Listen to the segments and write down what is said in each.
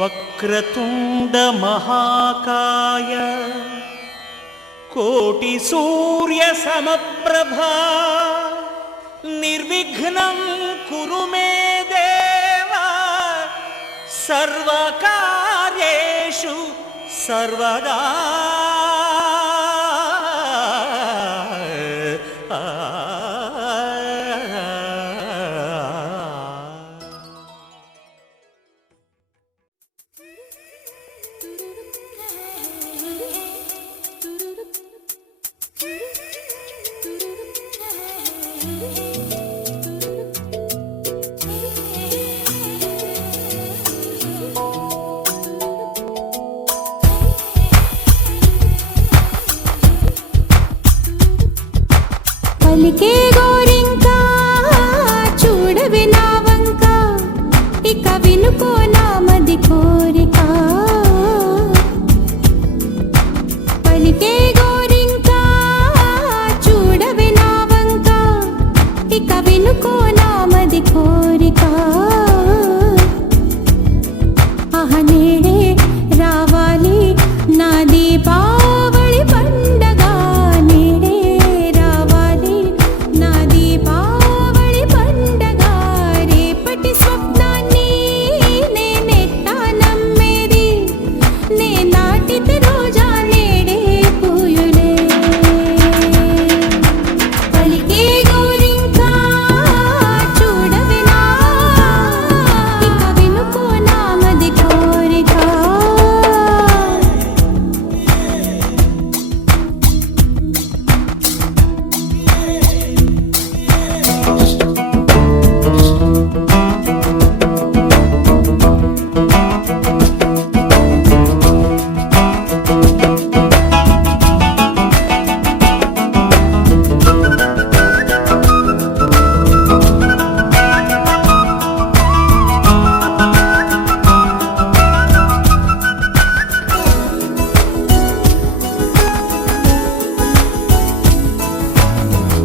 వక్రతుండ మహాకాయ కోటి సూర్య సమప్రభా నిర్విఘ్నం కురు మే దేవ సర్వకార్యేషు సర్వదా. పలికే గోరింకా చూడవే నా వంక, ఇక వినుకో నా మది కోరిక. పలికే గోరింకా చూడవే నా వంక, ఇక వినుకో నా మది కోరిక. ఆహ నేడే రావాలి నా దీపావళి పండగ, నేడే రావాలి నా దీపావళి పండగ. రేపటి స్వప్నాన్ని నేనెట్టా నమ్మేది, నే నాటితే రోజా నేడే పూయులే. పలికే గోరింకా చూడవే నా, ఇక వినుకో నా మది కోరిక.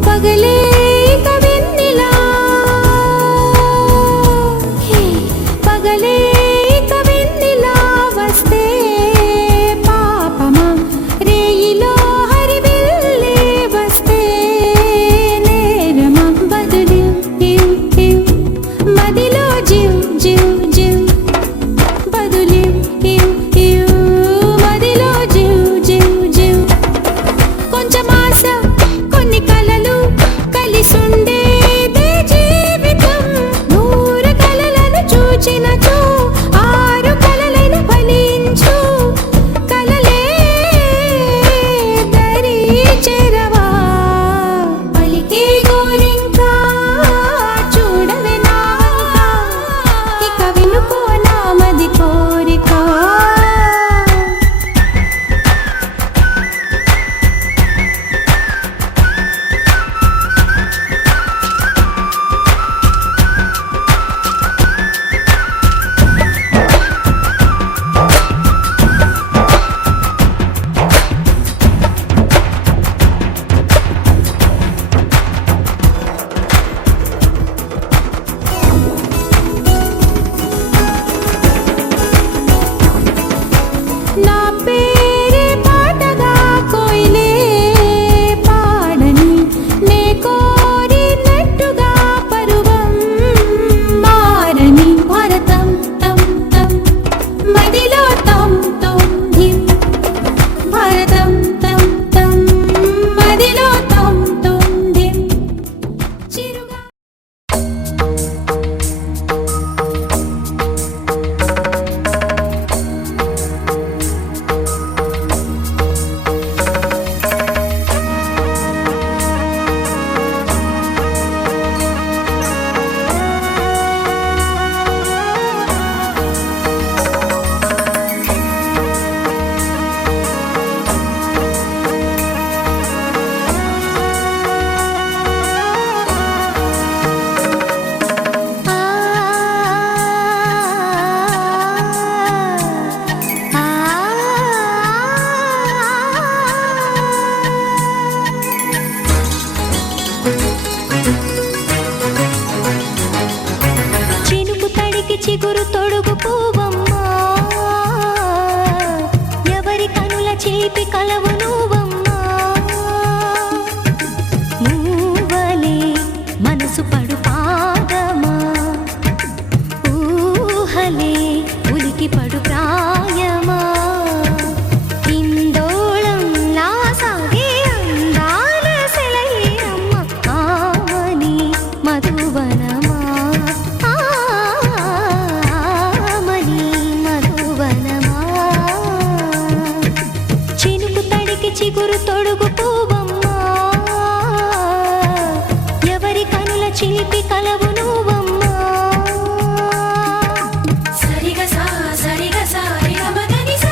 పగలే ఇక వెన్నెలా, పగలే ఇక వెన్నెలా వస్తే పాపమా, రేయిలో హరివిల్లే వస్తే నేరమా. బదులు మదిలో జివ్ జివ్ జివ్, బదులు మదిలో జివ్ జివ్ జివ్. కొంచెం ఆశ కొన్ని కలలు కలిసుండేదే జీవితం. 100 కలలను చూచినచో 6 కలలను ఫలించు. కలలే దరి చేరవా. పలికే గోరింకా చూడవే నా వంక, ఇక వినుకో నా మది కోరిక. చిగురు తొడుగు పువ్వమ్మా ఎవరి కనుల చిలిపి కలవు నువ్వమ్మా మూవలే మనసు పడు పాదమా ఊహలే ఉలికి పడు ప్రాయమా ఇందోళంలా సాగే అందాల సెలయేరమ్మ ఆమని మధువనమా ఆమని మధువనమా చినుకు తడికి చిగురు తొడుగు పువ్వమ్మా ఎవరి కనుల చిలిపి కలవు నువ్వమ్మా సరిగ సా రి గ మ గ ని స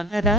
అనరా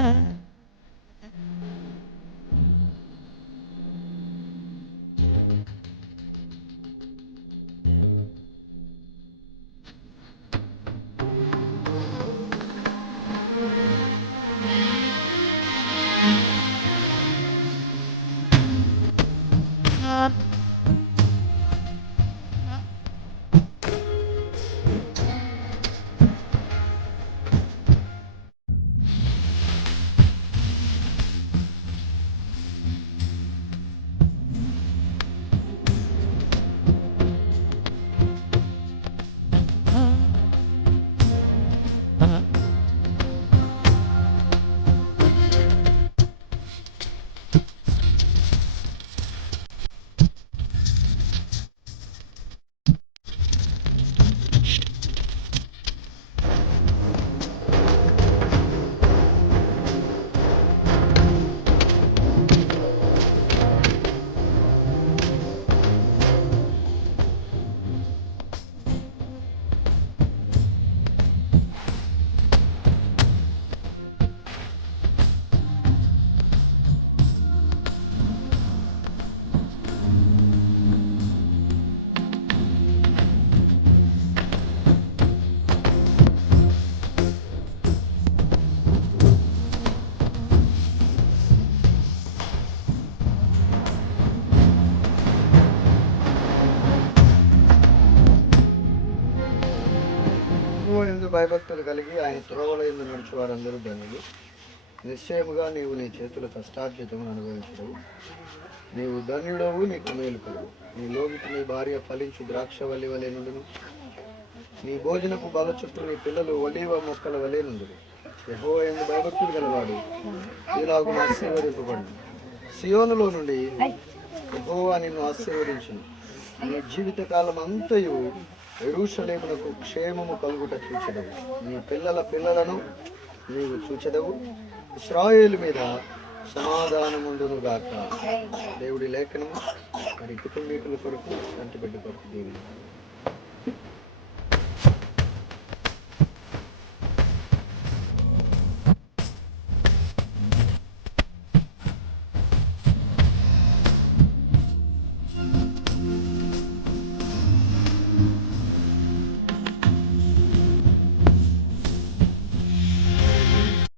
భయభక్తులు కలిగి ఆయన త్రోవల యందు నడుచు వారందరూ ధన్యులు. నిశ్చయముగా నీవు నీ చేతుల కష్టార్జితమును అనుభవించడవు. నీవు ధన్యుడవు, నీకు మేలు కలుగు. నీ లోగిటి నీ భార్య ఫలించు ద్రాక్షవల్లి వలె నుండును. నీ భోజనపు బల చుట్టూ నీ పిల్లలు ఒలీవ మొక్కల వలె నుండును. యెహోవా యందు భయభక్తులు గలవాడు ఇలాగు ఆశీర్వదింపబడును. సియోనులో నుండి యెహోవా నిన్ను ఆశీర్వదించును. నీ జీవితకాలం అంతయు యెరూషలేమునకు క్షేమము కలుగుట చూచెదవు. నీ పిల్లల పిల్లలను నీవు చూచెదవు. ఇశ్రాయేలు మీద సమాధానముండును గాక. దేవుడి లేఖనము మరి కుటుంబీకుల కొరకు, కంటి బిడ్డ కొరకు దీవెన.